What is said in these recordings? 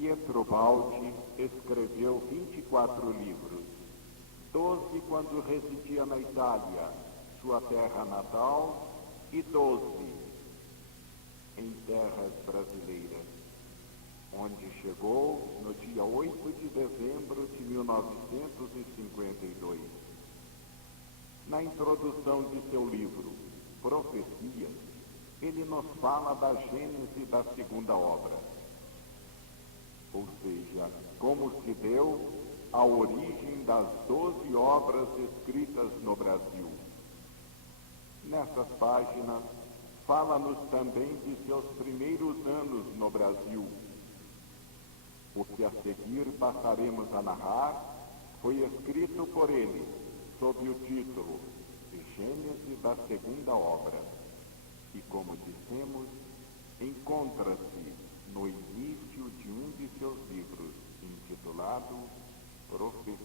Pietro Baldi escreveu 24 livros, 12 quando residia na Itália, sua terra natal, e 12 em terras brasileiras, onde chegou no dia 8 de dezembro de 1952. Na introdução de seu livro, Profecias, ele nos fala da gênese da segunda obra, ou seja, como se deu a origem das 12 obras escritas no Brasil. Nessas páginas, fala-nos também de seus primeiros anos no Brasil. O que a seguir passaremos a narrar foi escrito por ele, sob o título de Gênese da Segunda Obra, e, como dissemos, encontra-se no início de um de seus livros, intitulado Profecias.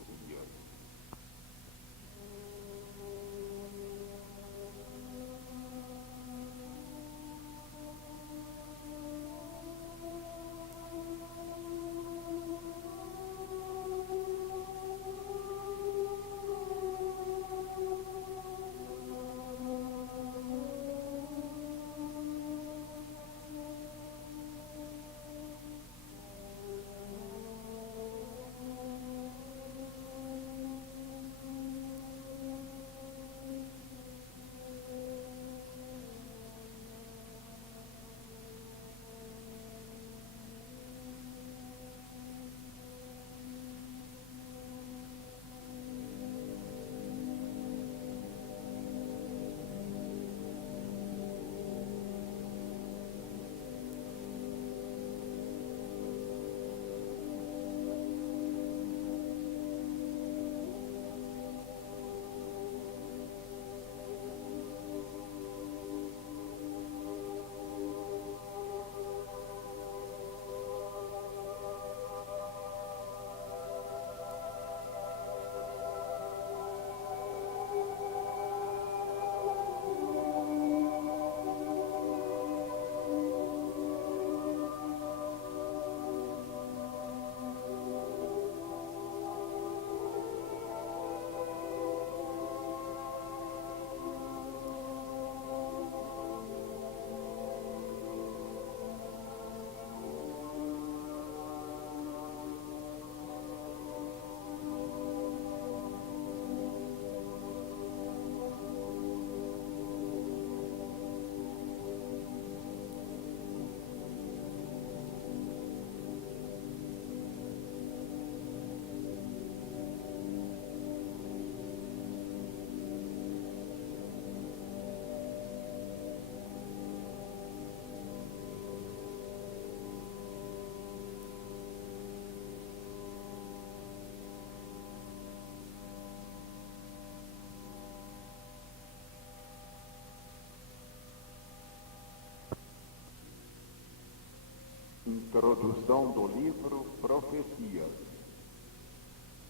Introdução do livro Profecias.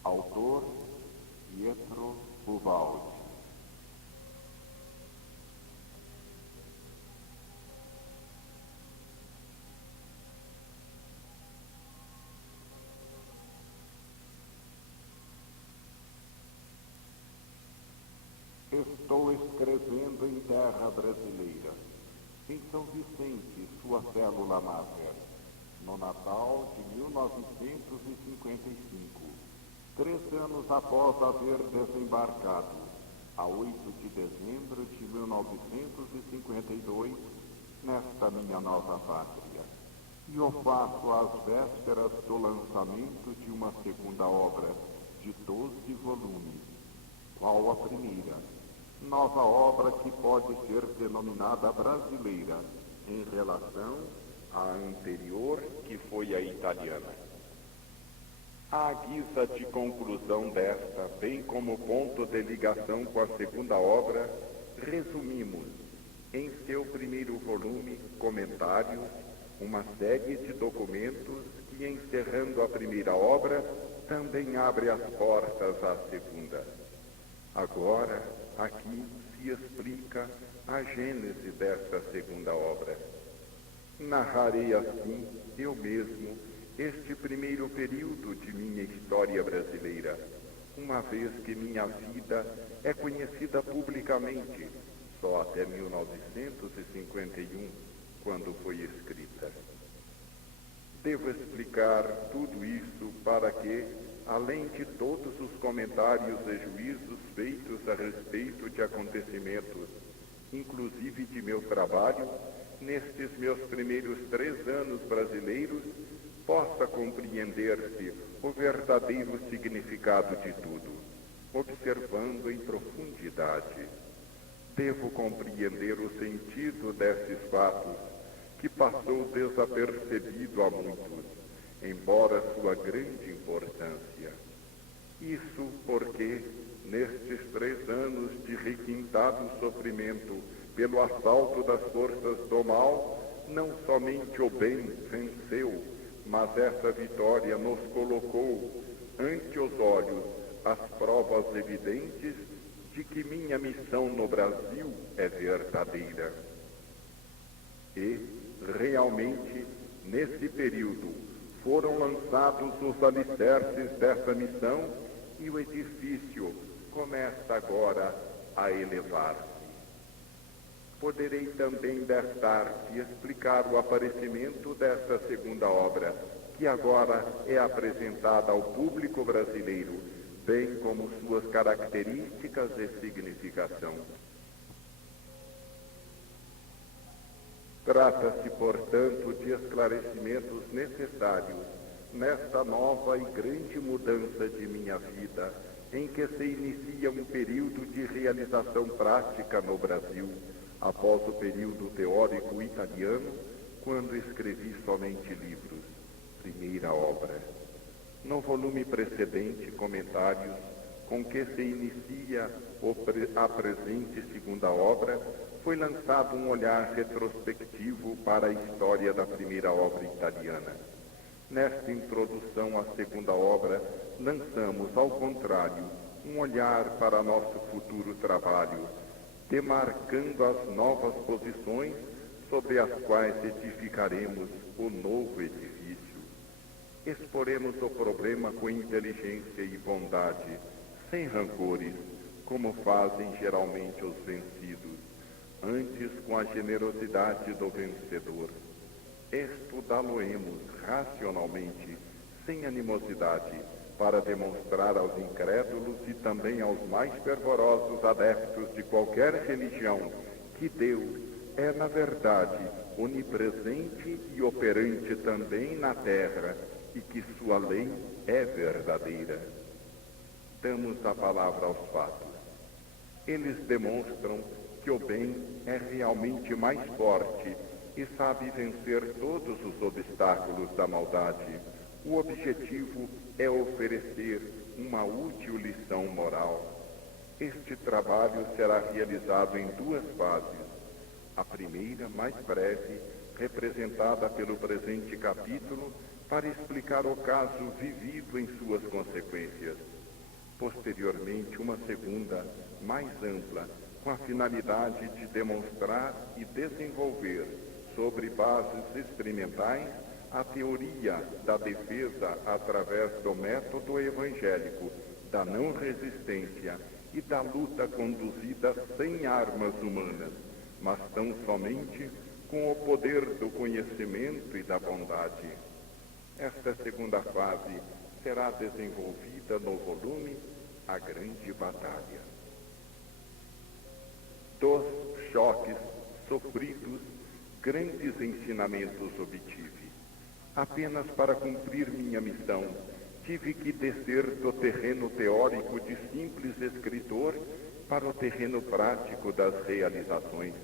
Autor Pietro Ubaldi. Estou escrevendo em terra brasileira, em São Vicente, sua célula máter, no Natal de 1955, 3 anos após haver desembarcado, a 8 de dezembro de 1952, nesta minha nova pátria. E o faço às vésperas do lançamento de uma segunda obra, de 12 volumes, qual a primeira, nova obra que pode ser denominada brasileira, em relação à anterior, que foi a italiana. À guisa de conclusão desta, bem como ponto de ligação com a segunda obra, resumimos, em seu primeiro volume, comentários, uma série de documentos que, encerrando a primeira obra, também abre as portas à segunda. Agora, aqui se explica a gênese desta segunda obra. Narrarei assim, eu mesmo, este primeiro período de minha história brasileira, uma vez que minha vida é conhecida publicamente só até 1951, quando foi escrita. Devo explicar tudo isso para que, além de todos os comentários e juízos feitos a respeito de acontecimentos, inclusive de meu trabalho, nestes meus primeiros 3 anos brasileiros, possa compreender-se o verdadeiro significado de tudo, observando em profundidade. Devo compreender o sentido desses fatos, que passou desapercebido a muitos, embora sua grande importância. Isso porque, nestes 3 anos de requintado sofrimento pelo assalto das forças do mal, não somente o bem venceu, mas essa vitória nos colocou ante os olhos as provas evidentes de que minha missão no Brasil é verdadeira. E, realmente, nesse período, foram lançados os alicerces dessa missão e o edifício começa agora a elevar-se. Poderei também destarte explicar o aparecimento desta segunda obra, que agora é apresentada ao público brasileiro, bem como suas características e significação. Trata-se, portanto, de esclarecimentos necessários nesta nova e grande mudança de minha vida, em que se inicia um período de realização prática no Brasil, após o período teórico italiano, quando escrevi somente livros, primeira obra. No volume precedente, comentários, com que se inicia a presente segunda obra, foi lançado um olhar retrospectivo para a história da primeira obra italiana. Nesta introdução à segunda obra, lançamos, ao contrário, um olhar para nosso futuro trabalho, demarcando as novas posições sobre as quais edificaremos o novo edifício. Exporemos o problema com inteligência e bondade, sem rancores, como fazem geralmente os vencidos, antes com a generosidade do vencedor. Estudá-lo-emos racionalmente, sem animosidade, para demonstrar aos incrédulos e também aos mais fervorosos adeptos de qualquer religião que Deus é, na verdade, onipresente e operante também na terra e que sua lei é verdadeira. Damos a palavra aos fatos. Eles demonstram que o bem é realmente mais forte e sabe vencer todos os obstáculos da maldade. O objetivo é oferecer uma útil lição moral. Este trabalho será realizado em 2 fases. A primeira, mais breve, representada pelo presente capítulo, para explicar o caso vivido em suas consequências. Posteriormente, uma segunda, mais ampla, com a finalidade de demonstrar e desenvolver, sobre bases experimentais, a teoria da defesa através do método evangélico, da não resistência e da luta conduzida sem armas humanas, mas tão somente com o poder do conhecimento e da bondade. Esta segunda fase será desenvolvida no volume A Grande Batalha. Dos choques sofridos, grandes ensinamentos obtive. Apenas para cumprir minha missão, tive que descer do terreno teórico de simples escritor para o terreno prático das realizações.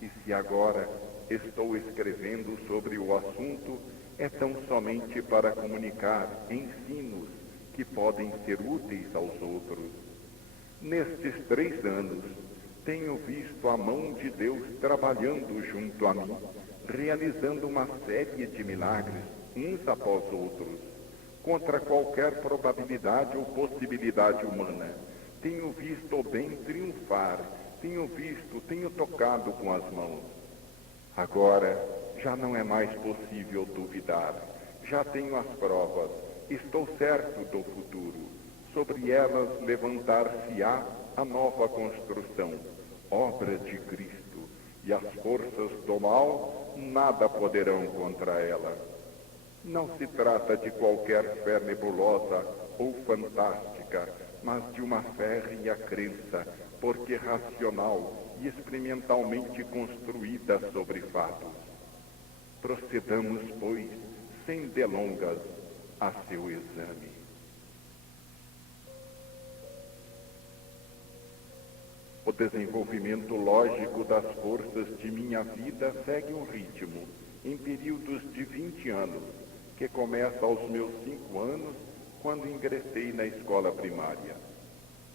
E se agora estou escrevendo sobre o assunto, é tão somente para comunicar ensinos que podem ser úteis aos outros. Nestes 3 anos, tenho visto a mão de Deus trabalhando junto a mim, realizando uma série de milagres, uns após outros, contra qualquer probabilidade ou possibilidade humana. Tenho visto o bem triunfar, tenho tocado com as mãos. Agora, já não é mais possível duvidar, Já tenho as provas, estou certo do futuro. Sobre elas levantar-se-á a nova construção, obra de Cristo, e as forças do mal nada poderão contra ela. Não se trata de qualquer fé nebulosa ou fantástica, mas de uma férrea crença, porque racional e experimentalmente construída sobre fatos. Procedamos, pois, sem delongas, a seu exame. O desenvolvimento lógico das forças de minha vida segue um ritmo, em períodos de 20 anos, que começa aos meus 5 anos, quando ingressei na escola primária.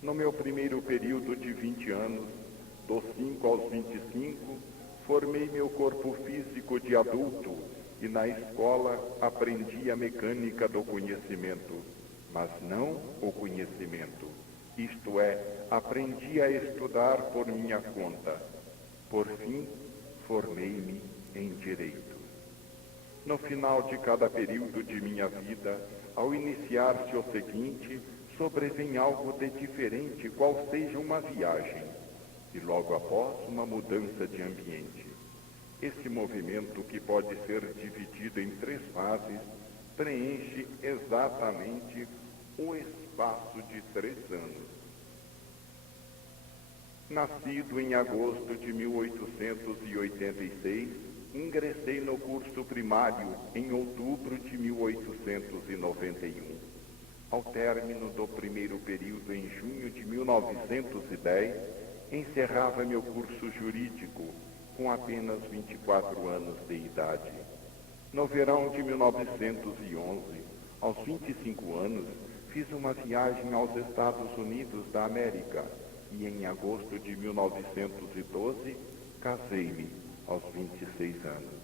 No meu primeiro período de 20 anos, dos 5 aos 25, formei meu corpo físico de adulto e na escola aprendi a mecânica do conhecimento, mas não o conhecimento. Isto é, aprendi a estudar por minha conta. Por fim, formei-me em Direito. No final de cada período de minha vida, ao iniciar-se o seguinte, sobrevém algo de diferente, qual seja uma viagem, e logo após uma mudança de ambiente. Esse movimento, que pode ser dividido em 3 fases, preenche exatamente o espaço de 3 anos. Nascido em agosto de 1886, ingressei no curso primário em outubro de 1891. Ao término do primeiro período, em junho de 1910, encerrava meu curso jurídico, com apenas 24 anos de idade. No verão de 1911, aos 25 anos, fiz uma viagem aos Estados Unidos da América e em agosto de 1912 casei-me aos 26 anos.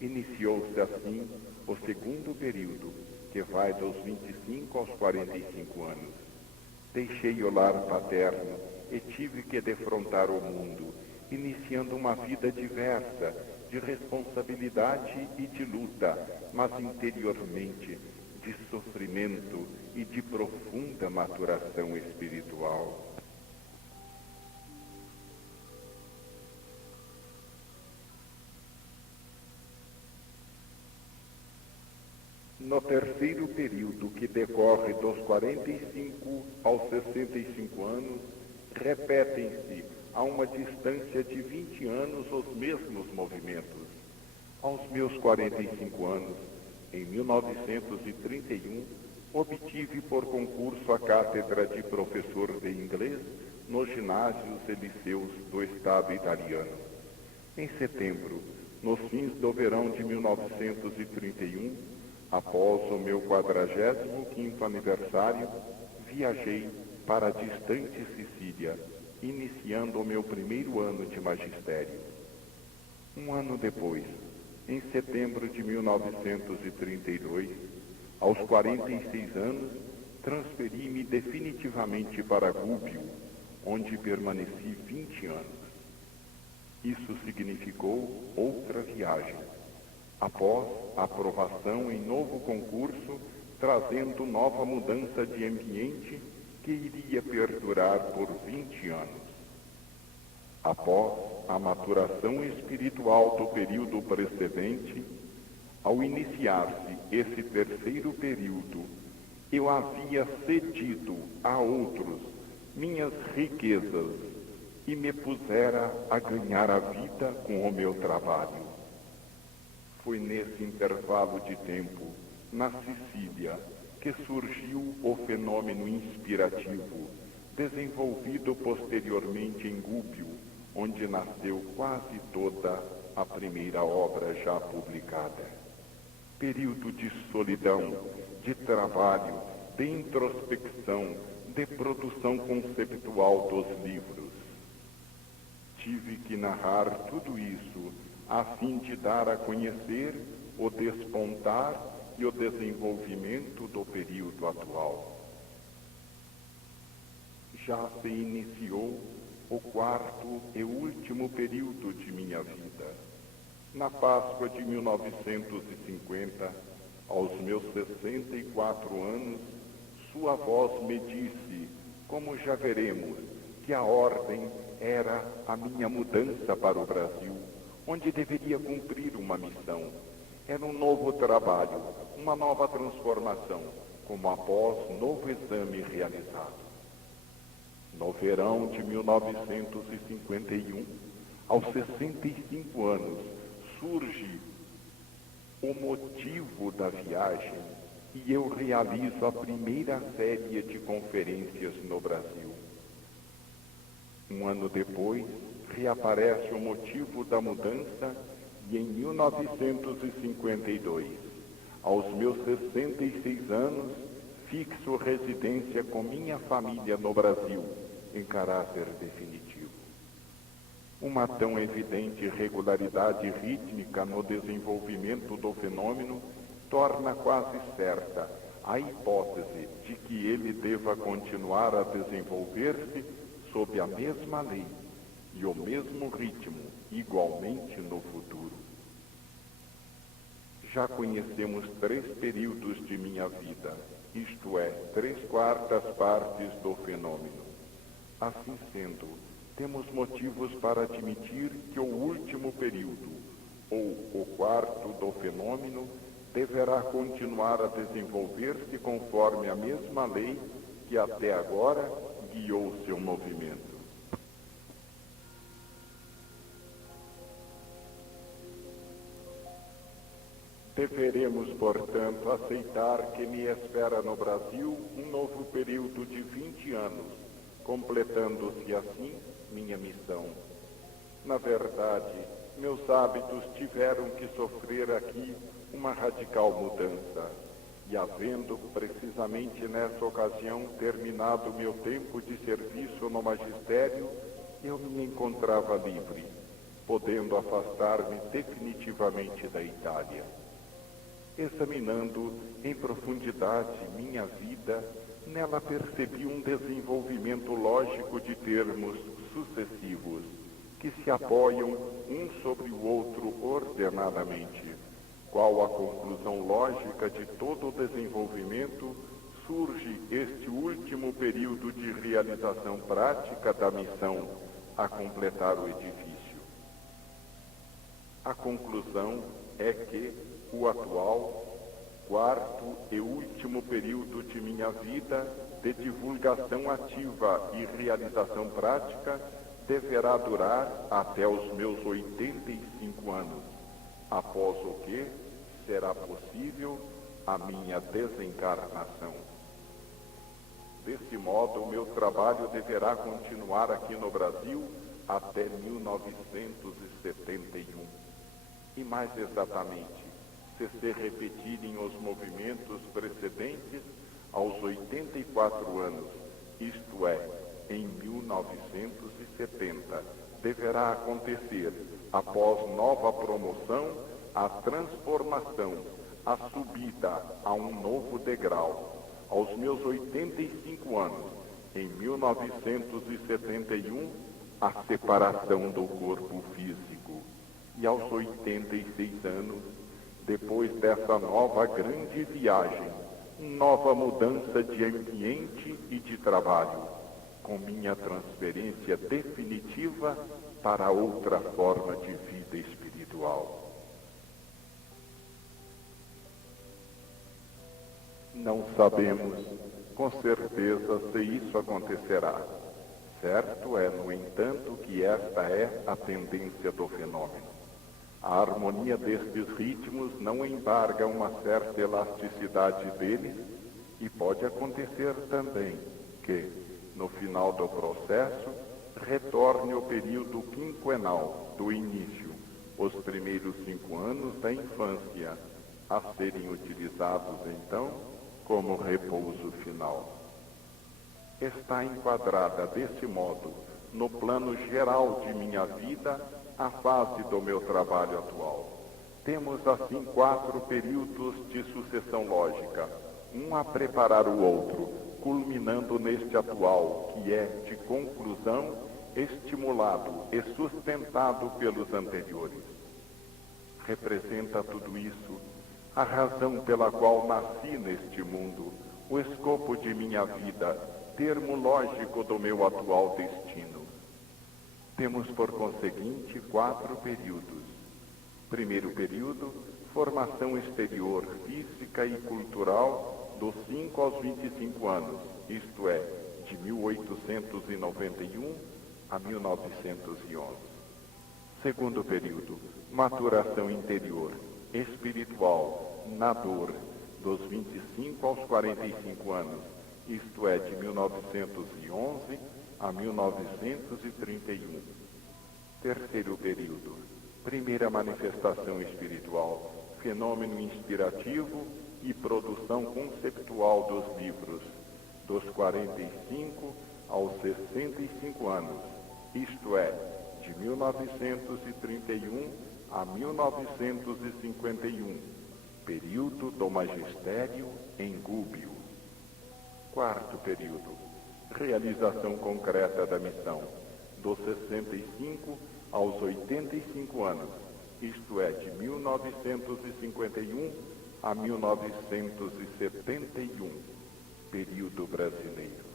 Iniciou-se assim o segundo período, que vai dos 25 aos 45 anos. Deixei o lar paterno e tive que defrontar o mundo, iniciando uma vida diversa, de responsabilidade e de luta, mas interiormente de sofrimento e de profunda maturação espiritual. No terceiro período, que decorre dos 45 aos 65 anos, repetem-se a uma distância de 20 anos os mesmos movimentos. Aos meus 45 anos, em 1931, obtive por concurso a cátedra de professor de inglês nos ginásios e liceus do Estado italiano. Em setembro, nos fins do verão de 1931, após o meu 45º aniversário, viajei para a distante Sicília, iniciando o meu primeiro ano de magistério. Um ano depois, em setembro de 1932, aos 46 anos, transferi-me definitivamente para Gubbio, onde permaneci 20 anos. Isso significou outra viagem, após a aprovação em novo concurso, trazendo nova mudança de ambiente que iria perdurar por 20 anos. Após a maturação espiritual do período precedente, ao iniciar-se esse terceiro período, eu havia cedido a outros minhas riquezas e me pusera a ganhar a vida com o meu trabalho. Foi nesse intervalo de tempo, na Sicília, que surgiu o fenômeno inspirativo, desenvolvido posteriormente em Gubbio, onde nasceu quase toda a primeira obra já publicada. Período de solidão, de trabalho, de introspecção, de produção conceptual dos livros. Tive que narrar tudo isso a fim de dar a conhecer o despontar e o desenvolvimento do período atual. Já se iniciou o 4º e último período de minha vida. Na Páscoa de 1950, Aos meus 64 anos, sua voz me disse, como já veremos, que a ordem era a minha mudança para o Brasil, onde deveria cumprir uma missão. Era um novo trabalho, uma nova transformação, como após novo exame realizado. No verão de 1951, aos 65 anos, surge o motivo da viagem e eu realizo a primeira série de conferências no Brasil. Um ano depois, reaparece o motivo da mudança e em 1952, aos meus 66 anos, fixo residência com minha família no Brasil, em caráter definitivo. Uma tão evidente irregularidade rítmica no desenvolvimento do fenômeno torna quase certa a hipótese de que ele deva continuar a desenvolver-se sob a mesma lei e o mesmo ritmo, igualmente no futuro. Já conhecemos 3 períodos de minha vida, isto é, 3/4 partes do fenômeno. Assim sendo, temos motivos para admitir que o último período, ou o quarto do fenômeno, deverá continuar a desenvolver-se conforme a mesma lei que até agora guiou seu movimento. Deveremos, portanto, aceitar que me espera no Brasil um novo período de 20 anos, completando-se assim minha missão. Na verdade, meus hábitos tiveram que sofrer aqui uma radical mudança, e havendo precisamente nessa ocasião terminado meu tempo de serviço no magistério, eu me encontrava livre, podendo afastar-me definitivamente da Itália. Examinando em profundidade minha vida, nela percebi um desenvolvimento lógico de termos sucessivos, que se apoiam um sobre o outro ordenadamente. Qual a conclusão lógica de todo o desenvolvimento, surge este último período de realização prática da missão a completar o edifício. A conclusão é que o atual, 4º e último período de minha vida de divulgação ativa e realização prática deverá durar até os meus 85 anos, após o que será possível a minha desencarnação. Desse modo, o meu trabalho deverá continuar aqui no Brasil até 1971. E mais exatamente, se repetirem os movimentos precedentes aos 84 anos, isto é, em 1970, deverá acontecer, após nova promoção, a transformação, a subida a um novo degrau. Aos meus 85 anos, em 1971, a separação do corpo físico. E aos 86 anos, depois dessa nova grande viagem, nova mudança de ambiente e de trabalho, com minha transferência definitiva para outra forma de vida espiritual. Não sabemos com certeza se isso acontecerá. Certo é, no entanto, que esta é a tendência do fenômeno. A harmonia destes ritmos não embarga uma certa elasticidade deles e pode acontecer também que, no final do processo, retorne o período quinquenal do início, os primeiros 5 anos da infância, a serem utilizados então como repouso final. Está enquadrada desse modo, no plano geral de minha vida, a fase do meu trabalho atual. Temos assim 4 períodos de sucessão lógica, um a preparar o outro, culminando neste atual, que é de conclusão, estimulado e sustentado pelos anteriores. Representa tudo isso a razão pela qual nasci neste mundo, o escopo de minha vida, termo lógico do meu atual destino. Temos, por conseguinte, 4 períodos. Primeiro período, formação exterior, física e cultural, dos 5 aos 25 anos, isto é, de 1891 a 1911. Segundo período, maturação interior, espiritual, na dor, dos 25 aos 45 anos, isto é, de 1911 a 1931. Terceiro período, primeira manifestação espiritual, fenômeno inspirativo e produção conceptual dos livros, dos 45 aos 65 anos, isto é, de 1931 a 1951, período do magistério em Gúbio. Quarto período, realização concreta da missão, dos 65 aos 85 anos, isto é, de 1951 a 1971, período brasileiro.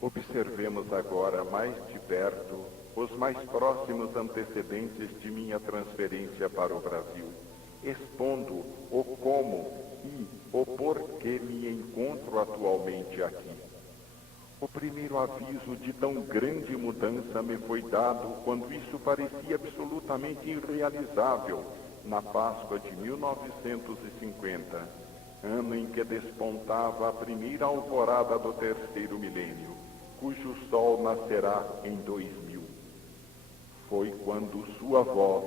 Observemos agora mais de perto os mais próximos antecedentes de minha transferência para o Brasil, expondo o como e o porquê me encontro atualmente aqui. O primeiro aviso de tão grande mudança me foi dado quando isso parecia absolutamente irrealizável, na Páscoa de 1950, ano em que despontava a primeira alvorada do terceiro milênio, cujo sol nascerá em 2000. Foi quando sua voz,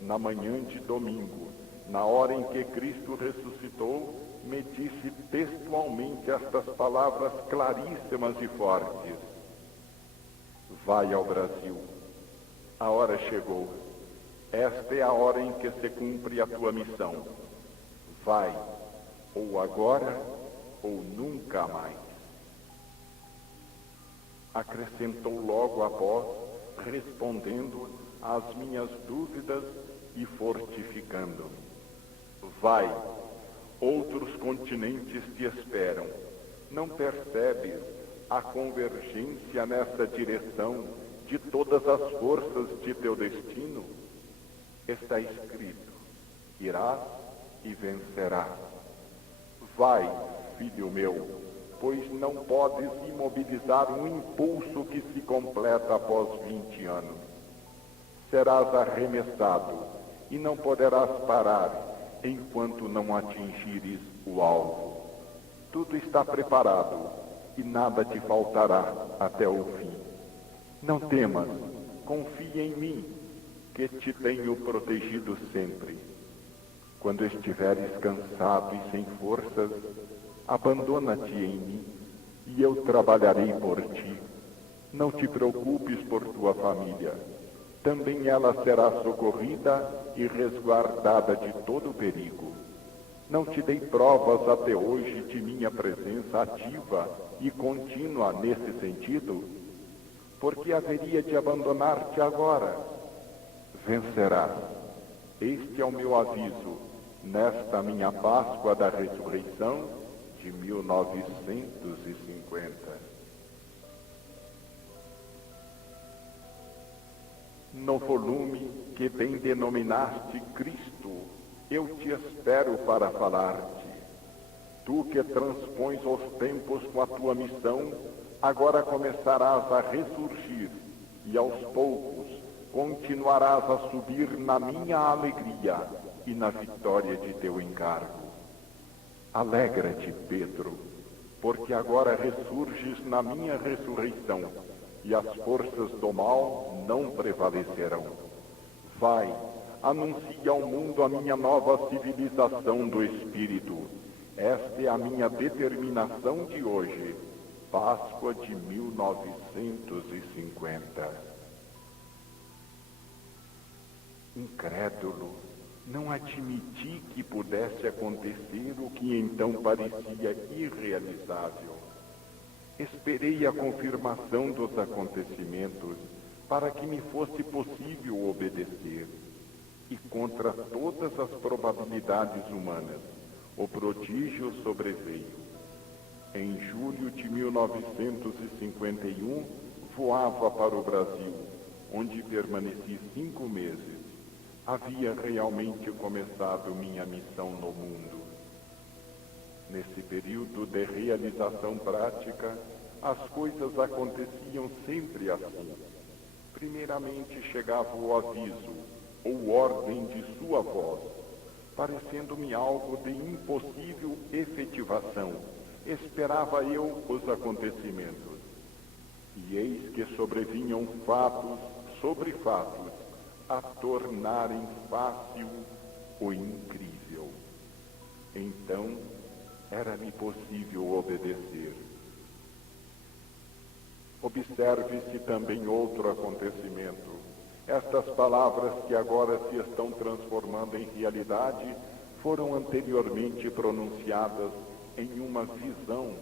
na manhã de domingo, na hora em que Cristo ressuscitou, me disse textualmente estas palavras claríssimas e fortes: vai ao Brasil, a hora chegou, esta é a hora em que se cumpre a tua missão. Vai, ou agora, ou nunca mais. Acrescentou logo após, respondendo às minhas dúvidas e fortificando-me: vai, outros continentes te esperam. Não percebes a convergência nessa direção de todas as forças de teu destino? Está escrito: irás e vencerás. Vai, filho meu, pois não podes imobilizar um impulso que se completa após 20 anos. Serás arremessado e não poderás parar enquanto não atingires o alvo. Tudo está preparado e nada te faltará até o fim. Não temas, confia em mim, que te tenho protegido sempre. Quando estiveres cansado e sem forças, abandona-te em mim e eu trabalharei por ti. Não te preocupes por tua família. Também ela será socorrida e resguardada de todo perigo. Não te dei provas até hoje de minha presença ativa e contínua nesse sentido? Porque haveria de abandonar-te agora? Vencerás. Este é o meu aviso, nesta minha Páscoa da Ressurreição de 1950. No volume que bem denominaste Cristo, eu te espero para falar-te. Tu que transpões os tempos com a tua missão, agora começarás a ressurgir e aos poucos continuarás a subir na minha alegria e na vitória de teu encargo. Alegra-te, Pedro, porque agora ressurges na minha ressurreição e as forças do mal não prevalecerão. Vai, anuncia ao mundo a minha nova civilização do Espírito. Esta é a minha determinação de hoje, Páscoa de 1950. Incrédulo, não admiti que pudesse acontecer o que então parecia irrealizável. Esperei a confirmação dos acontecimentos para que me fosse possível obedecer. contra todas as probabilidades humanas, o prodígio sobreveio. Em julho de 1951, voava para o Brasil, onde permaneci 5 meses. Havia realmente começado minha missão no mundo. Nesse período de realização prática, as coisas aconteciam sempre assim. Primeiramente chegava o aviso, ou ordem de sua voz, parecendo-me algo de impossível efetivação. Esperava eu os acontecimentos. E eis que sobrevinham fatos sobre fatos, a tornarem fácil o incrível. Então, era-me possível obedecer. Observe-se também outro acontecimento. Estas palavras que agora se estão transformando em realidade foram anteriormente pronunciadas em uma visão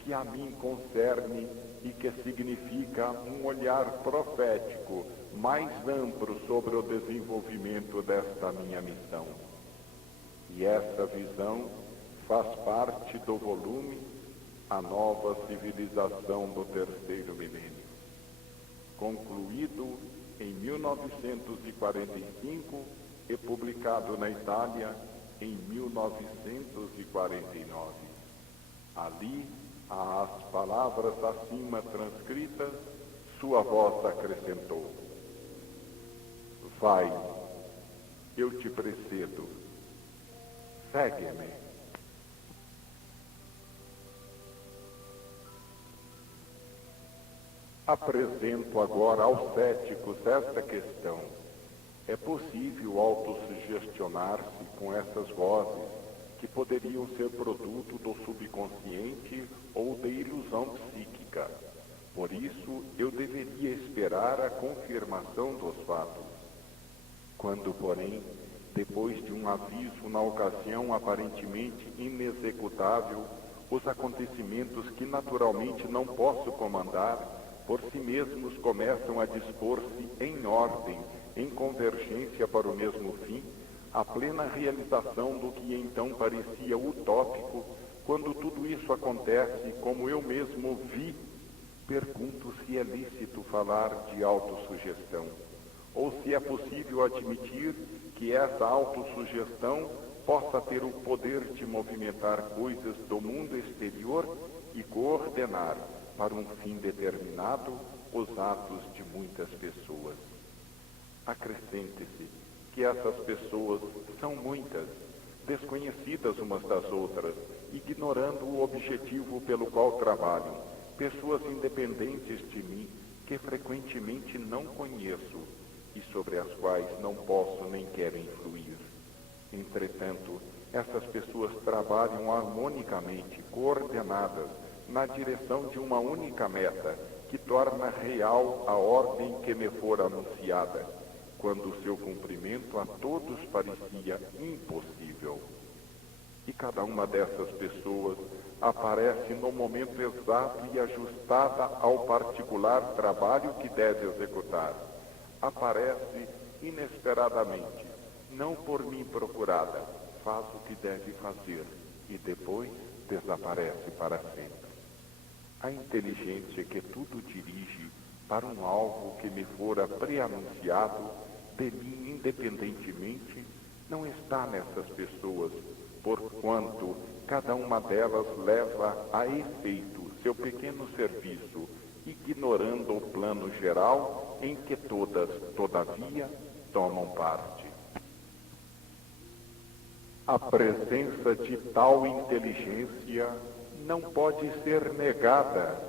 que a mim concerne e que significa um olhar profético mais amplo sobre o desenvolvimento desta minha missão. E essa visão faz parte do volume A Nova Civilização do Terceiro Milênio, concluído em 1945 e publicado na Itália em 1949. Ali, às palavras acima transcritas, sua voz acrescentou: vai, eu te precedo, segue-me. Apresento agora aos céticos esta questão. É possível autossugestionar-se com essas vozes que poderiam ser produto do subconsciente ou de ilusão psíquica? Por isso, eu deveria esperar a confirmação dos fatos. Quando, porém, depois de um aviso na ocasião aparentemente inexecutável, os acontecimentos que naturalmente não posso comandar, por si mesmos começam a dispor-se em ordem, em convergência para o mesmo fim, a plena realização do que então parecia utópico, quando tudo isso acontece como eu mesmo vi, pergunto se é lícito falar de autossugestão, ou se é possível admitir que essa autossugestão possa ter o poder de movimentar coisas do mundo exterior e coordenar, para um fim determinado, os atos de muitas pessoas. Acrescente-se que essas pessoas são muitas, desconhecidas umas das outras, ignorando o objetivo pelo qual trabalham, pessoas independentes de mim, que frequentemente não conheço e sobre as quais não posso nem quero influir. Entretanto, essas pessoas trabalham harmonicamente, coordenadas, na direção de uma única meta, que torna real a ordem que me for anunciada, quando o seu cumprimento a todos parecia impossível. E cada uma dessas pessoas aparece no momento exato e ajustada ao particular trabalho que deve executar. Aparece inesperadamente, não por mim procurada, faz o que deve fazer e depois desaparece para sempre. A inteligência que tudo dirige para um alvo que me fora pré-anunciado de mim independentemente não está nessas pessoas, porquanto cada uma delas leva a efeito seu pequeno serviço, ignorando o plano geral em que todas, todavia, tomam parte. A presença de tal inteligência não pode ser negada,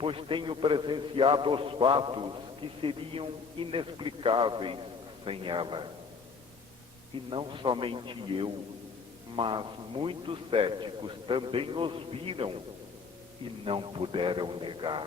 pois tenho presenciado os fatos que seriam inexplicáveis sem ela. E não somente eu, mas muitos céticos também os viram e não puderam negar.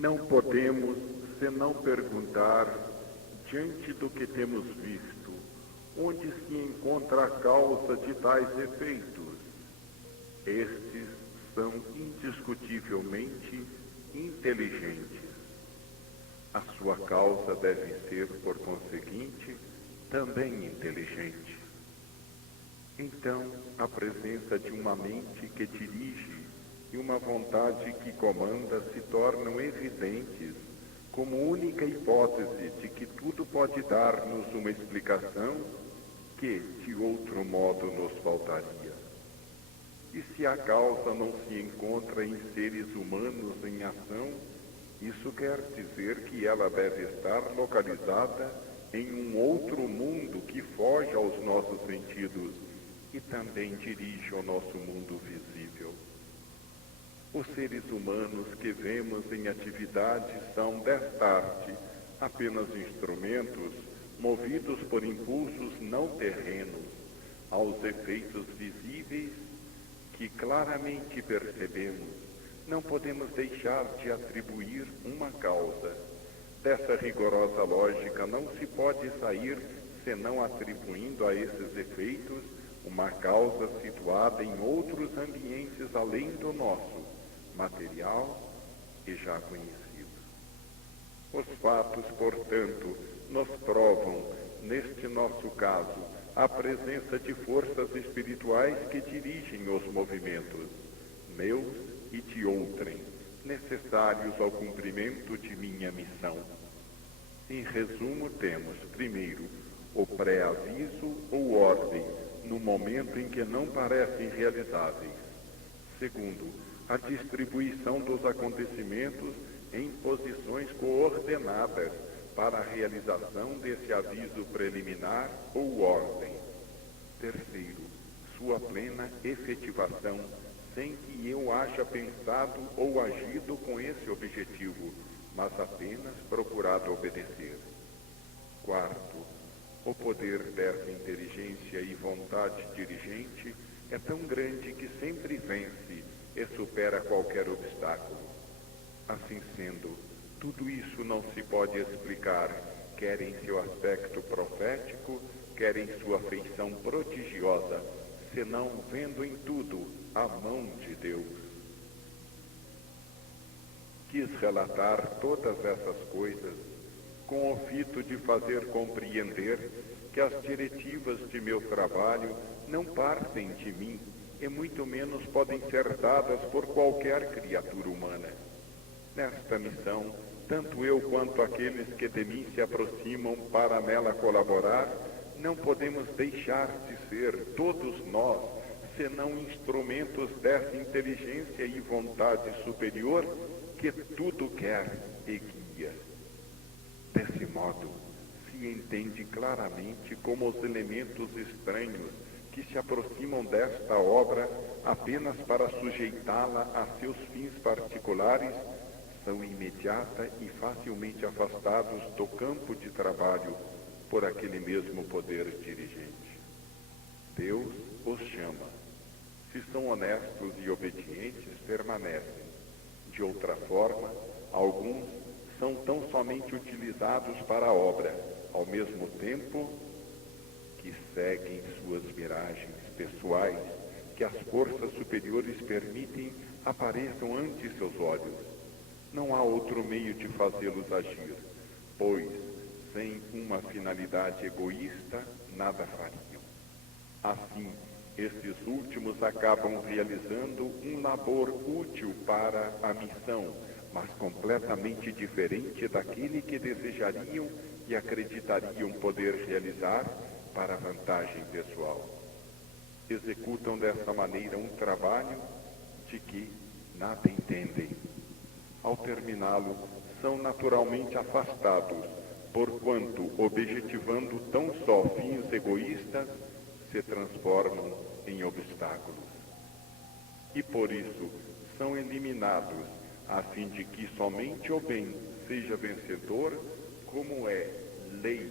Não podemos senão perguntar, diante do que temos visto, onde se encontra a causa de tais efeitos. Estes são indiscutivelmente inteligentes. A sua causa deve ser, por conseguinte, também inteligente. Então, a presença de uma mente que dirige e uma vontade que comanda se tornam evidentes como única hipótese de que tudo pode dar-nos uma explicação que, de outro modo, nos faltaria. E se a causa não se encontra em seres humanos em ação, isso quer dizer que ela deve estar localizada em um outro mundo que foge aos nossos sentidos e também dirige o nosso mundo visível. Os seres humanos que vemos em atividade são, desta arte, apenas instrumentos movidos por impulsos não terrenos aos efeitos visíveis que claramente percebemos. Não podemos deixar de atribuir uma causa. Dessa rigorosa lógica não se pode sair senão atribuindo a esses efeitos uma causa situada em outros ambientes além do nosso, material e já conhecido. Os fatos, portanto, nos provam, neste nosso caso, a presença de forças espirituais que dirigem os movimentos, meus e de outrem, necessários ao cumprimento de minha missão. Em resumo, temos, primeiro, o pré-aviso ou ordem, no momento em que não parecem realizáveis. Segundo, a distribuição dos acontecimentos em posições coordenadas para a realização desse aviso preliminar ou ordem. Terceiro, sua plena efetivação, sem que eu haja pensado ou agido com esse objetivo, mas apenas procurado obedecer. Quarto, o poder dessa inteligência e vontade dirigente é tão grande que sempre vence e supera qualquer obstáculo. Assim sendo, tudo isso não se pode explicar, quer em seu aspecto profético, quer em sua feição prodigiosa, senão vendo em tudo a mão de Deus. Quis relatar todas essas coisas com o fito de fazer compreender que as diretivas de meu trabalho não partem de mim e muito menos podem ser dadas por qualquer criatura humana. Nesta missão, tanto eu quanto aqueles que de mim se aproximam para nela colaborar, não podemos deixar de ser, todos nós, senão instrumentos dessa inteligência e vontade superior que tudo quer e guia. Desse modo, se entende claramente como os elementos estranhos que se aproximam desta obra apenas para sujeitá-la a seus fins particulares são imediata e facilmente afastados do campo de trabalho por aquele mesmo poder dirigente. Deus os chama. Se são honestos e obedientes, permanecem. De outra forma, alguns são tão somente utilizados para a obra, ao mesmo tempo que seguem suas miragens pessoais, que as forças superiores permitem apareçam ante seus olhos. Não há outro meio de fazê-los agir, pois, sem uma finalidade egoísta, nada fariam. Assim, esses últimos acabam realizando um labor útil para a missão, mas completamente diferente daquele que desejariam e acreditariam poder realizar para a vantagem pessoal. Executam dessa maneira um trabalho de que nada entendem. Ao terminá-lo, são naturalmente afastados, porquanto, objetivando tão só fins egoístas, se transformam em obstáculos. E por isso, são eliminados, a fim de que somente o bem seja vencedor, como é lei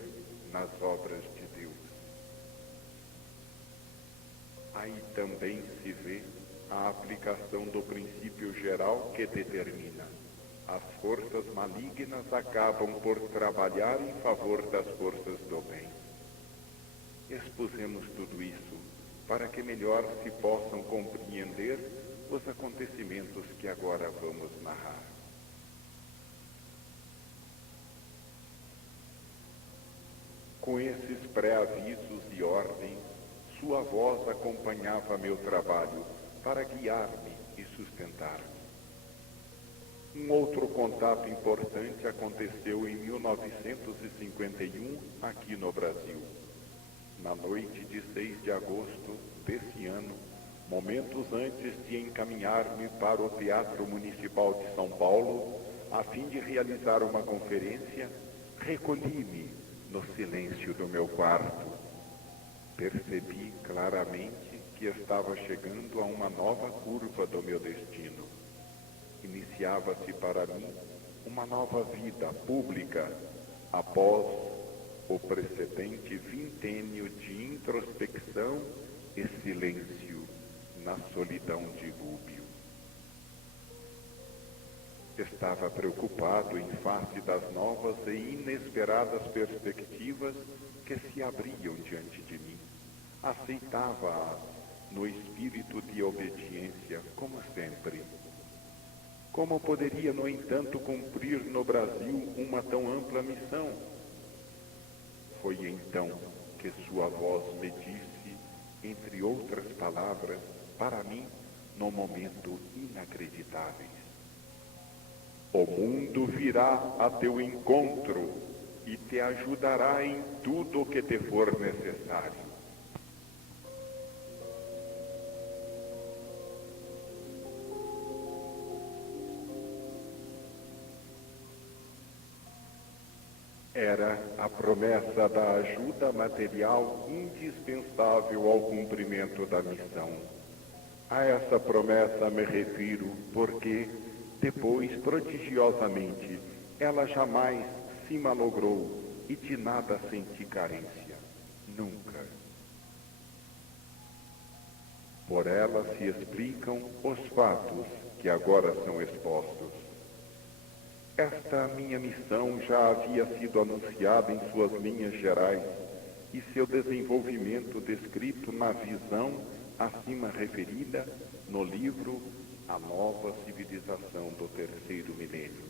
nas obras de Deus. Aí também se vê a aplicação do princípio geral que determina: as forças malignas acabam por trabalhar em favor das forças do bem. Expusemos tudo isso para que melhor se possam compreender os acontecimentos que agora vamos narrar. Com esses pré-avisos e ordens, sua voz acompanhava meu trabalho para guiar-me e sustentar-me. Um outro contato importante aconteceu em 1951, aqui no Brasil. Na noite de 6 de agosto desse ano, momentos antes de encaminhar-me para o Teatro Municipal de São Paulo, a fim de realizar uma conferência, recolhi-me no silêncio do meu quarto. Percebi claramente que estava chegando a uma nova curva do meu destino. Iniciava-se para mim uma nova vida pública após o precedente vintênio de introspecção e silêncio na solidão de Rúbio. Estava preocupado em face das novas e inesperadas perspectivas que se abriam diante de mim. Aceitava-as no espírito de obediência, como sempre. Como poderia, no entanto, cumprir no Brasil uma tão ampla missão? Foi então que sua voz me disse, entre outras palavras, para mim, num momento inacreditáveis: o mundo virá a teu encontro e te ajudará em tudo o que te for necessário. Era a promessa da ajuda material indispensável ao cumprimento da missão. A essa promessa me refiro porque, depois, prodigiosamente, ela jamais se malogrou e de nada senti carência. Nunca. Por ela se explicam os fatos que agora são expostos. Esta minha missão já havia sido anunciada em suas linhas gerais e seu desenvolvimento descrito na visão acima referida no livro A Nova Civilização do Terceiro Milênio.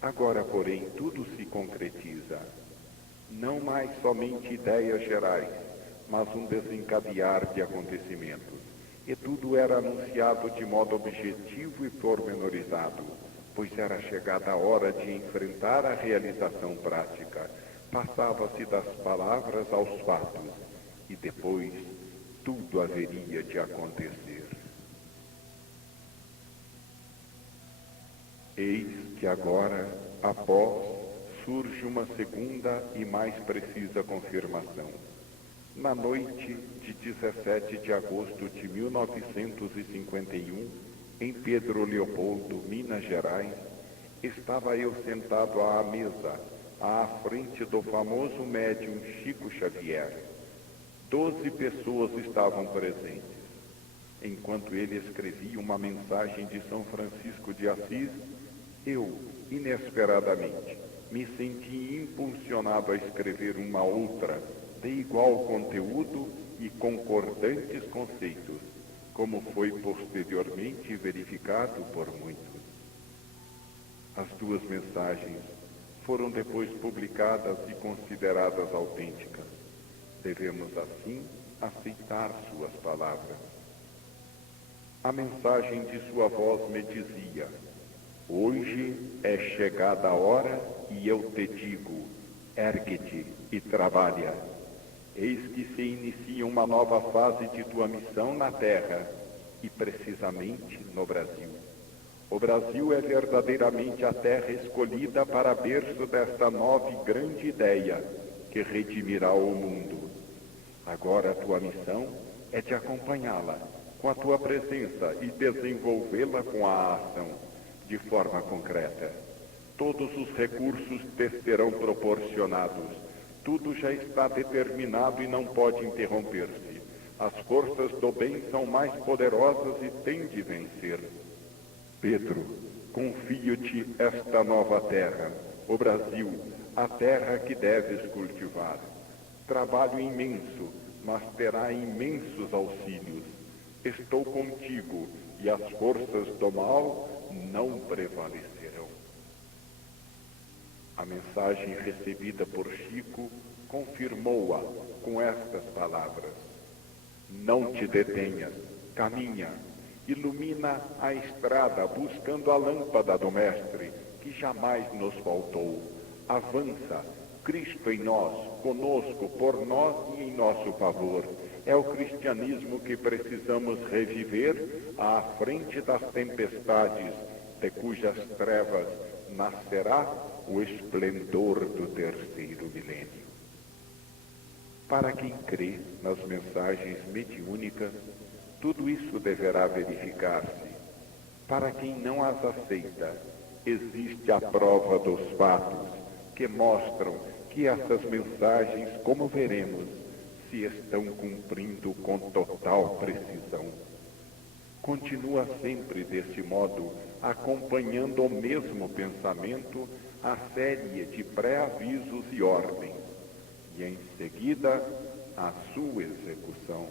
Agora, porém, tudo se concretiza. Não mais somente ideias gerais, mas um desencadear de acontecimentos. E tudo era anunciado de modo objetivo e pormenorizado, pois era chegada a hora de enfrentar a realização prática. Passava-se das palavras aos fatos, e depois tudo haveria de acontecer. Eis que agora, após, surge uma segunda e mais precisa confirmação. Na noite de 17 de agosto de 1951, em Pedro Leopoldo, Minas Gerais, estava eu sentado à mesa, à frente do famoso médium Chico Xavier. 12 pessoas estavam presentes. Enquanto ele escrevia uma mensagem de São Francisco de Assis, eu, inesperadamente, me senti impulsionado a escrever uma outra, de igual conteúdo e concordantes conceitos, como foi posteriormente verificado por muitos. As duas mensagens foram depois publicadas e consideradas autênticas. Devemos, assim, aceitar suas palavras. A mensagem de sua voz me dizia: hoje é chegada a hora e eu te digo, ergue-te e trabalha. Eis que se inicia uma nova fase de tua missão na Terra, e precisamente no Brasil. O Brasil é verdadeiramente a terra escolhida para berço desta nova e grande ideia que redimirá o mundo. Agora a tua missão é de acompanhá-la com a tua presença e desenvolvê-la com a ação, de forma concreta. Todos os recursos te serão proporcionados. Tudo já está determinado e não pode interromper-se. As forças do bem são mais poderosas e têm de vencer. Pedro, confio-te esta nova terra, o Brasil, a terra que deves cultivar. Trabalho imenso, mas terá imensos auxílios. Estou contigo, e as forças do mal não prevalecerão. A mensagem recebida por Chico confirmou-a com estas palavras: não te detenhas, caminha, ilumina a estrada buscando a lâmpada do Mestre, que jamais nos faltou. Avança, Cristo em nós, conosco, por nós e em nosso favor. É o cristianismo que precisamos reviver à frente das tempestades, de cujas trevas nascerá o esplendor do terceiro milênio. Para quem crê nas mensagens mediúnicas, tudo isso deverá verificar-se. Para quem não as aceita, existe a prova dos fatos que mostram que essas mensagens, como veremos, se estão cumprindo com total precisão. Continua sempre desse modo, acompanhando o mesmo pensamento, a série de pré-avisos e ordens, e em seguida a sua execução.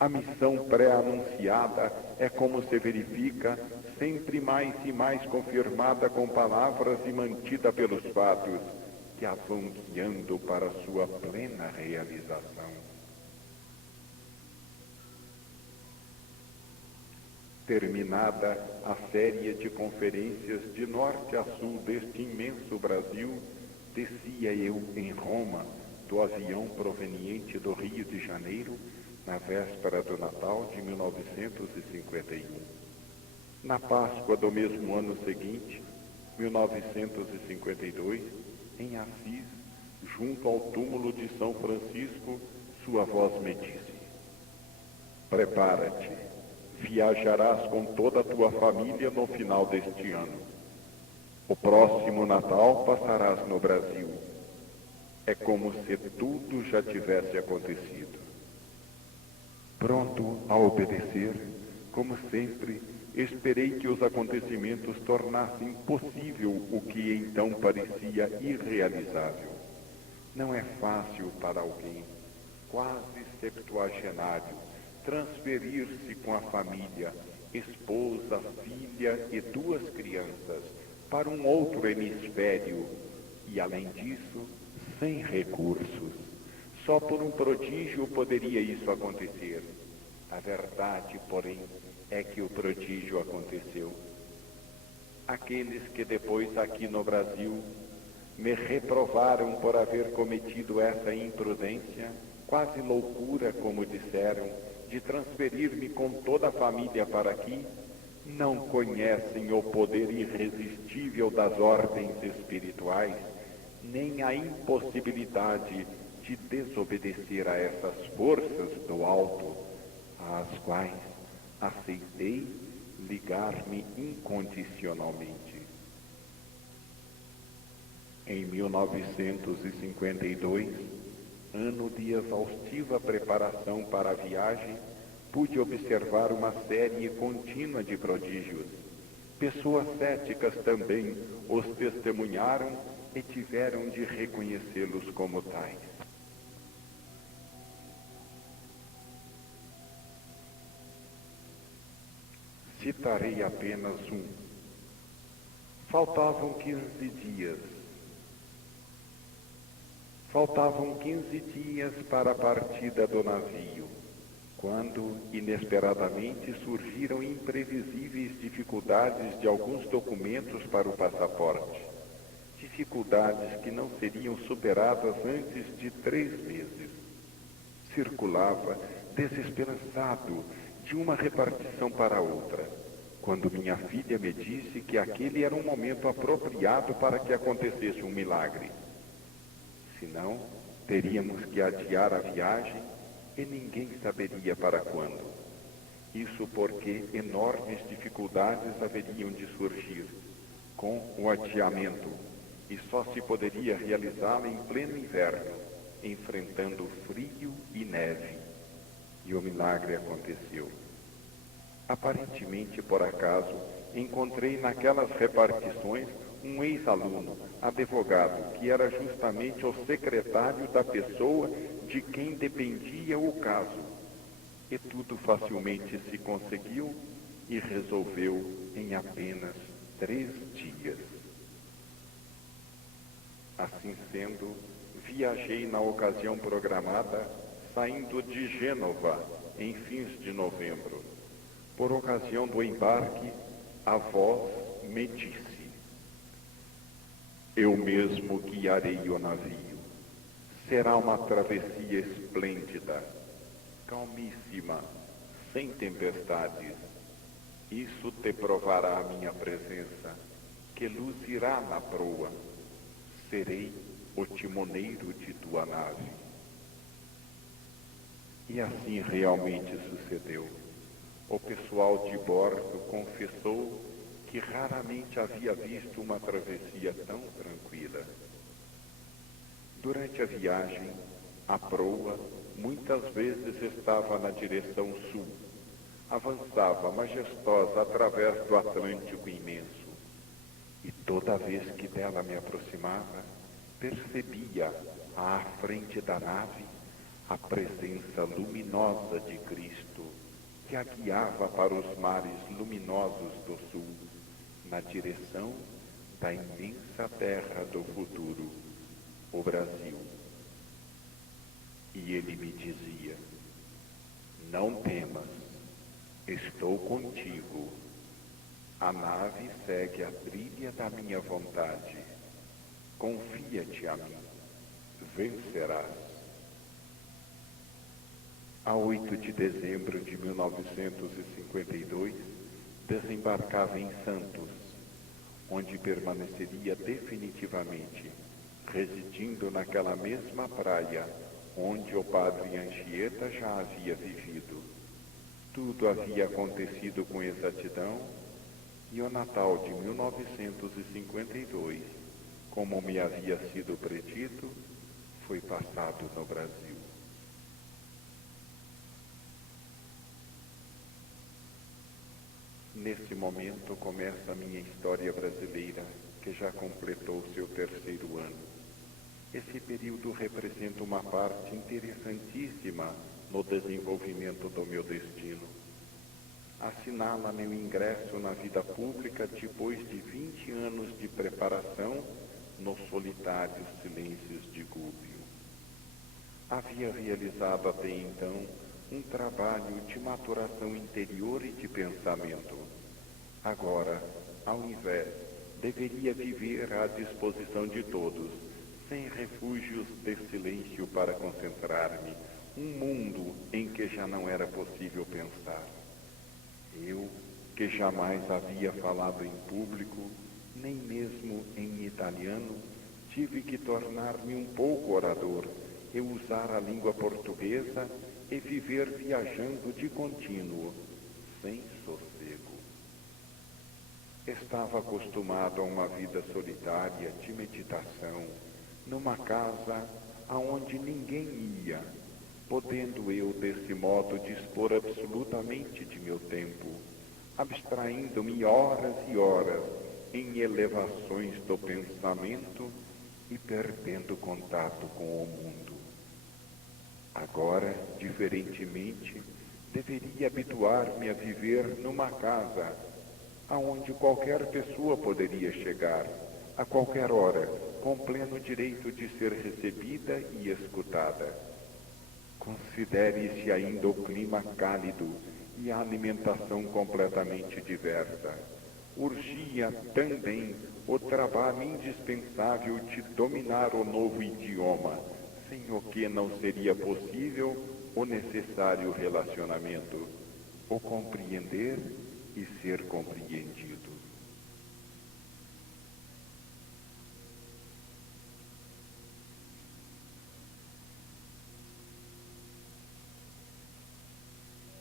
A missão pré-anunciada é, como se verifica, sempre mais e mais confirmada com palavras e mantida pelos fatos, que a vão guiando para sua plena realização. Terminada a série de conferências de norte a sul deste imenso Brasil, descia eu em Roma, do avião proveniente do Rio de Janeiro, na véspera do Natal de 1951. Na Páscoa do mesmo ano seguinte, 1952, em Assis, junto ao túmulo de São Francisco, sua voz me disse: prepara-te, viajarás com toda a tua família no final deste ano. O próximo Natal passarás no Brasil. É como se tudo já tivesse acontecido. Pronto a obedecer, como sempre, esperei que os acontecimentos tornassem possível o que então parecia irrealizável. Não é fácil para alguém, quase septuagenário, transferir-se com a família, esposa, filha e 2 crianças, para um outro hemisfério e, além disso, sem recursos. Só por um prodígio poderia isso acontecer. A verdade, porém, é que o prodígio aconteceu. Aqueles que depois aqui no Brasil me reprovaram por haver cometido essa imprudência, quase loucura, como disseram, de transferir-me com toda a família para aqui, não conhecem o poder irresistível das ordens espirituais, nem a impossibilidade de desobedecer a essas forças do alto, às quais aceitei ligar-me incondicionalmente. Em 1952, ano de exaustiva preparação para a viagem, pude observar uma série contínua de prodígios. Pessoas céticas também os testemunharam e tiveram de reconhecê-los como tais. Citarei apenas um. Faltavam 15 dias para a partida do navio, quando, inesperadamente, surgiram imprevisíveis dificuldades de alguns documentos para o passaporte. Dificuldades que não seriam superadas antes de 3 meses. Circulava, desesperançado, de uma repartição para outra, quando minha filha me disse que aquele era um momento apropriado para que acontecesse um milagre. Senão, teríamos que adiar a viagem e ninguém saberia para quando. Isso porque enormes dificuldades haveriam de surgir com o adiamento, e só se poderia realizá-la em pleno inverno, enfrentando frio e neve. E o milagre aconteceu. Aparentemente, por acaso, encontrei naquelas repartições um ex-aluno, advogado, que era justamente o secretário da pessoa de quem dependia o caso. E tudo facilmente se conseguiu e resolveu em apenas 3 dias. Assim sendo, viajei na ocasião programada, saindo de Gênova em fins de novembro. Por ocasião do embarque, a voz me disse: eu mesmo guiarei o navio. Será uma travessia esplêndida, calmíssima, sem tempestades. Isso te provará a minha presença, que luzirá na proa. Serei o timoneiro de tua nave. E assim realmente sucedeu. O pessoal de bordo confessou que raramente havia visto uma travessia tão tranquila. Durante a viagem, a proa muitas vezes estava na direção sul. Avançava majestosa através do Atlântico imenso. E toda vez que dela me aproximava, percebia à frente da nave a presença luminosa de Cristo, que a guiava para os mares luminosos do sul, na direção da imensa terra do futuro, o Brasil. E ele me dizia: não temas, estou contigo. A nave segue a trilha da minha vontade. Confia-te a mim, vencerás. A 8 de dezembro de 1952, desembarcava em Santos, onde permaneceria definitivamente, residindo naquela mesma praia onde o padre Anchieta já havia vivido. Tudo havia acontecido com exatidão, e o Natal de 1952, como me havia sido predito, foi passado no Brasil. Nesse momento começa a minha história brasileira, que já completou seu 3º ano. Esse período representa uma parte interessantíssima no desenvolvimento do meu destino. Assinala meu ingresso na vida pública depois de 20 anos de preparação nos solitários silêncios de Gúbio. Havia realizado até então um trabalho de maturação interior e de pensamento. Agora, ao invés, deveria viver à disposição de todos, sem refúgios de silêncio para concentrar-me, um mundo em que já não era possível pensar. Eu, que jamais havia falado em público, nem mesmo em italiano, tive que tornar-me um pouco orador e usar a língua portuguesa e viver viajando de contínuo, sem sossego. Estava acostumado a uma vida solitária de meditação, numa casa aonde ninguém ia, podendo eu, desse modo, dispor absolutamente de meu tempo, abstraindo-me horas e horas em elevações do pensamento e perdendo contato com o mundo. Agora, diferentemente, deveria habituar-me a viver numa casa aonde qualquer pessoa poderia chegar, a qualquer hora, com pleno direito de ser recebida e escutada. Considere-se ainda o clima cálido e a alimentação completamente diversa. Urgia também o trabalho indispensável de dominar o novo idioma, sem o que não seria possível o necessário relacionamento, o compreender e ser compreendido.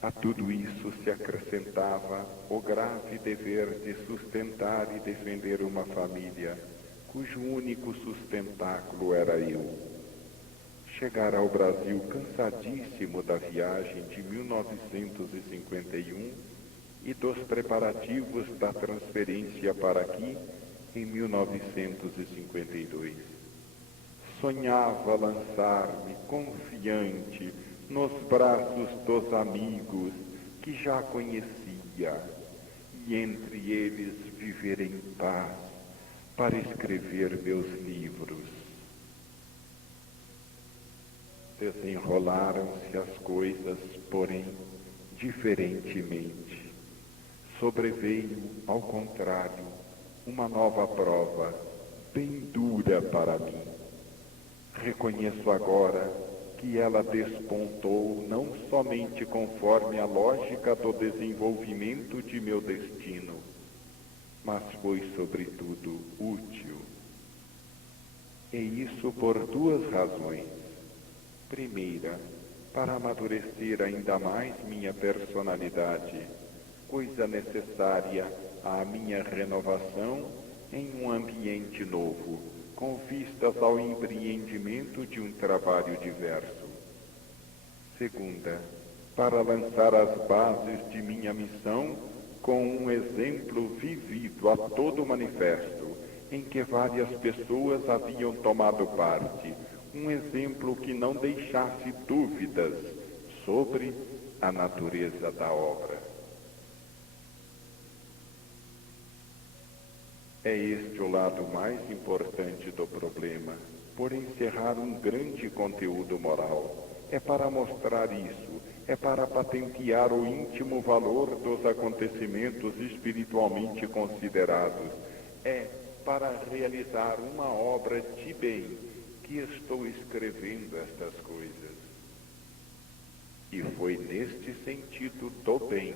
A tudo isso se acrescentava o grave dever de sustentar e defender uma família, cujo único sustentáculo era eu. Chegar ao Brasil cansadíssimo da viagem de 1951 e dos preparativos da transferência para aqui em 1952. Sonhava lançar-me confiante nos braços dos amigos que já conhecia e entre eles viver em paz para escrever meus livros. Desenrolaram-se as coisas, porém, diferentemente. Sobreveio, ao contrário, uma nova prova, bem dura para mim. Reconheço agora que ela despontou não somente conforme a lógica do desenvolvimento de meu destino, mas foi, sobretudo, útil. E isso por duas razões. Primeira, para amadurecer ainda mais minha personalidade, coisa necessária à minha renovação em um ambiente novo, com vistas ao empreendimento de um trabalho diverso. Segunda, para lançar as bases de minha missão com um exemplo vivido a todo manifesto, em que várias pessoas haviam tomado parte, um exemplo que não deixasse dúvidas sobre a natureza da obra. É este o lado mais importante do problema, por encerrar um grande conteúdo moral. É para mostrar isso, é para patentear o íntimo valor dos acontecimentos espiritualmente considerados, é para realizar uma obra de bem que estou escrevendo estas coisas. E foi neste sentido do bem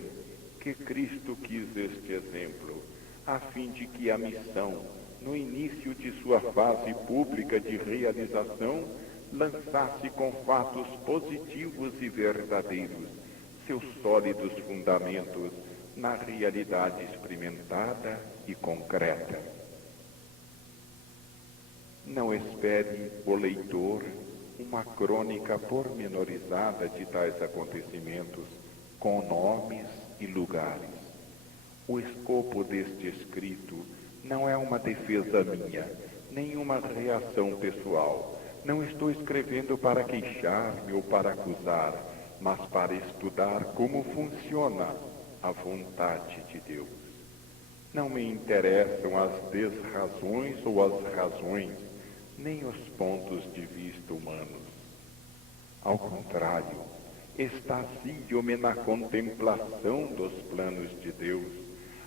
que Cristo quis este exemplo, a fim de que a missão, no início de sua fase pública de realização, lançasse com fatos positivos e verdadeiros seus sólidos fundamentos na realidade experimentada e concreta. Não espere o leitor uma crônica pormenorizada de tais acontecimentos, com nomes e lugares. O escopo deste escrito não é uma defesa minha, nem uma reação pessoal. Não estou escrevendo para queixar-me ou para acusar, mas para estudar como funciona a vontade de Deus. Não me interessam as desrazões ou as razões, nem os pontos de vista humanos. Ao contrário, extasio-me na contemplação dos planos de Deus,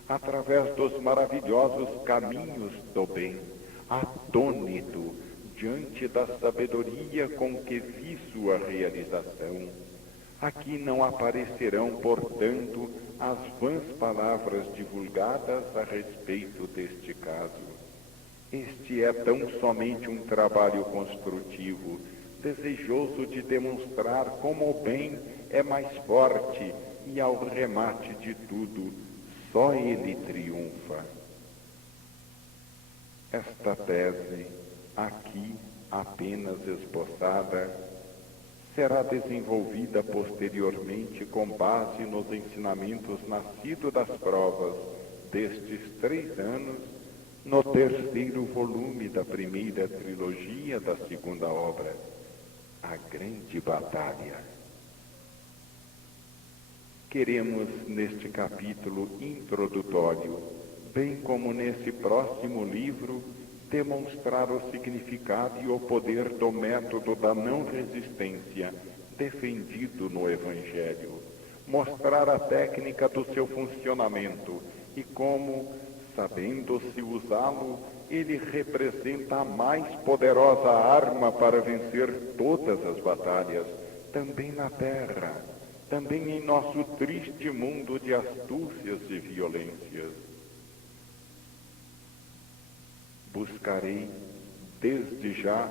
através dos maravilhosos caminhos do bem, atônito diante da sabedoria com que vi sua realização. Aqui não aparecerão, portanto, as vãs palavras divulgadas a respeito deste caso. Este é tão somente um trabalho construtivo, desejoso de demonstrar como o bem é mais forte e, ao remate de tudo, só ele triunfa. Esta tese, aqui apenas esboçada, será desenvolvida posteriormente com base nos ensinamentos nascidos das provas destes 3 anos, no 3º volume da primeira trilogia da segunda obra, A Grande Batalha. Queremos, neste capítulo introdutório, bem como nesse próximo livro, demonstrar o significado e o poder do método da não resistência defendido no Evangelho, mostrar a técnica do seu funcionamento e como, sabendo-se usá-lo, ele representa a mais poderosa arma para vencer todas as batalhas, também na terra, também em nosso triste mundo de astúcias e violências. Buscarei, desde já,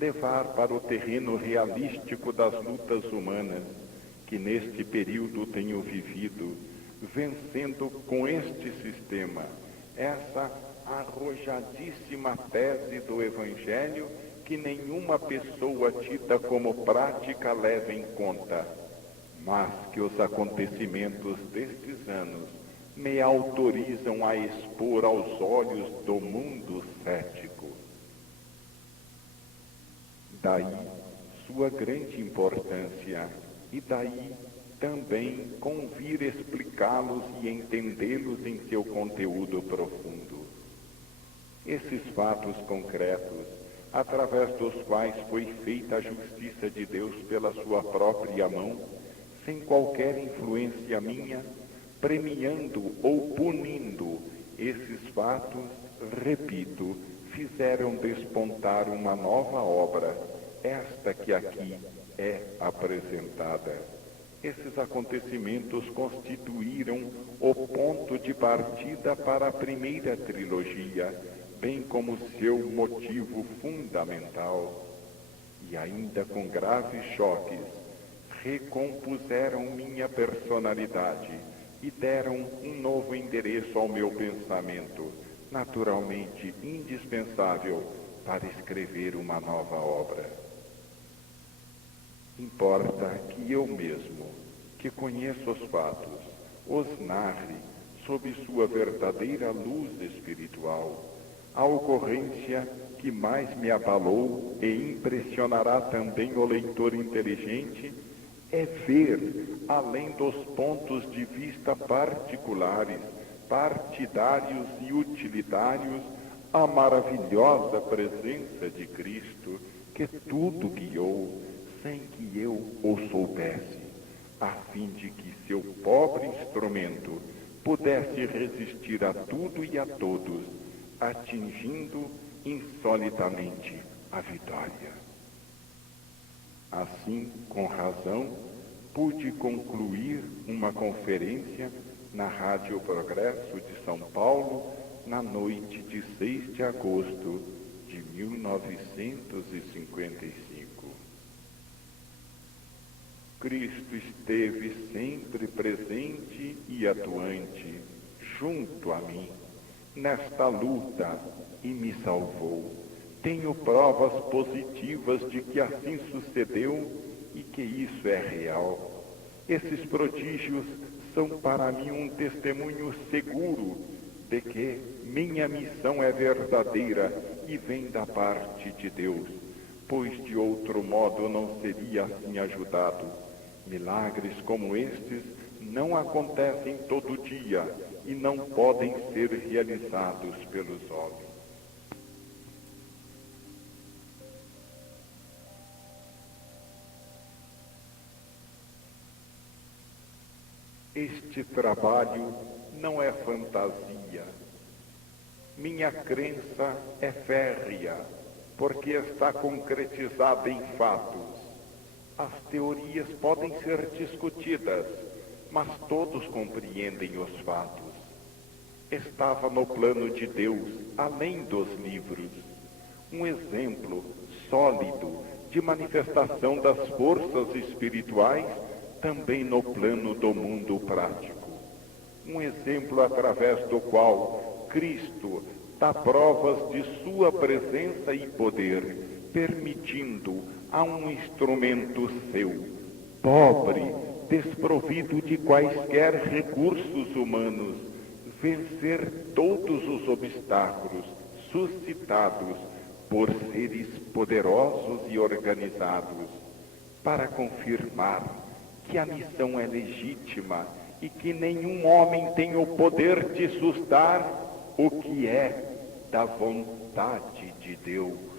levar para o terreno realístico das lutas humanas, que neste período tenho vivido, vencendo com este sistema, essa arrojadíssima tese do Evangelho que nenhuma pessoa tida como prática leva em conta, mas que os acontecimentos destes anos me autorizam a expor aos olhos do mundo cético. Daí sua grande importância, e daí também convir explicá-los e entendê-los em seu conteúdo profundo. Esses fatos concretos, através dos quais foi feita a justiça de Deus pela sua própria mão, sem qualquer influência minha, premiando ou punindo esses fatos, repito, fizeram despontar uma nova obra, esta que aqui é apresentada. Esses acontecimentos constituíram o ponto de partida para a primeira trilogia, bem como seu motivo fundamental. E ainda com graves choques, recompuseram minha personalidade e deram um novo endereço ao meu pensamento, naturalmente indispensável para escrever uma nova obra. Importa que eu mesmo, que conheço os fatos, os narre sob sua verdadeira luz espiritual. A ocorrência que mais me abalou e impressionará também o leitor inteligente é ver, além dos pontos de vista particulares, partidários e utilitários, a maravilhosa presença de Cristo, que tudo guiou, sem que eu o soubesse, a fim de que seu pobre instrumento pudesse resistir a tudo e a todos, atingindo insolitamente a vitória. Assim, com razão, pude concluir uma conferência na Rádio Progresso de São Paulo na noite de 6 de agosto de 1955. Cristo esteve sempre presente e atuante junto a mim nesta luta e me salvou. Tenho provas positivas de que assim sucedeu e que isso é real. Esses prodígios são para mim um testemunho seguro de que minha missão é verdadeira e vem da parte de Deus, pois de outro modo não seria assim ajudado. Milagres como estes não acontecem todo dia e não podem ser realizados pelos homens. Este trabalho não é fantasia. Minha crença é férrea, porque está concretizada em fatos. As teorias podem ser discutidas, mas todos compreendem os fatos. Estava no plano de Deus, além dos livros, um exemplo sólido de manifestação das forças espirituais também no plano do mundo prático. Um exemplo através do qual Cristo dá provas de sua presença e poder, permitindo a um instrumento seu, pobre, desprovido de quaisquer recursos humanos, vencer todos os obstáculos suscitados por seres poderosos e organizados, para confirmar que a missão é legítima e que nenhum homem tem o poder de sustar o que é da vontade de Deus.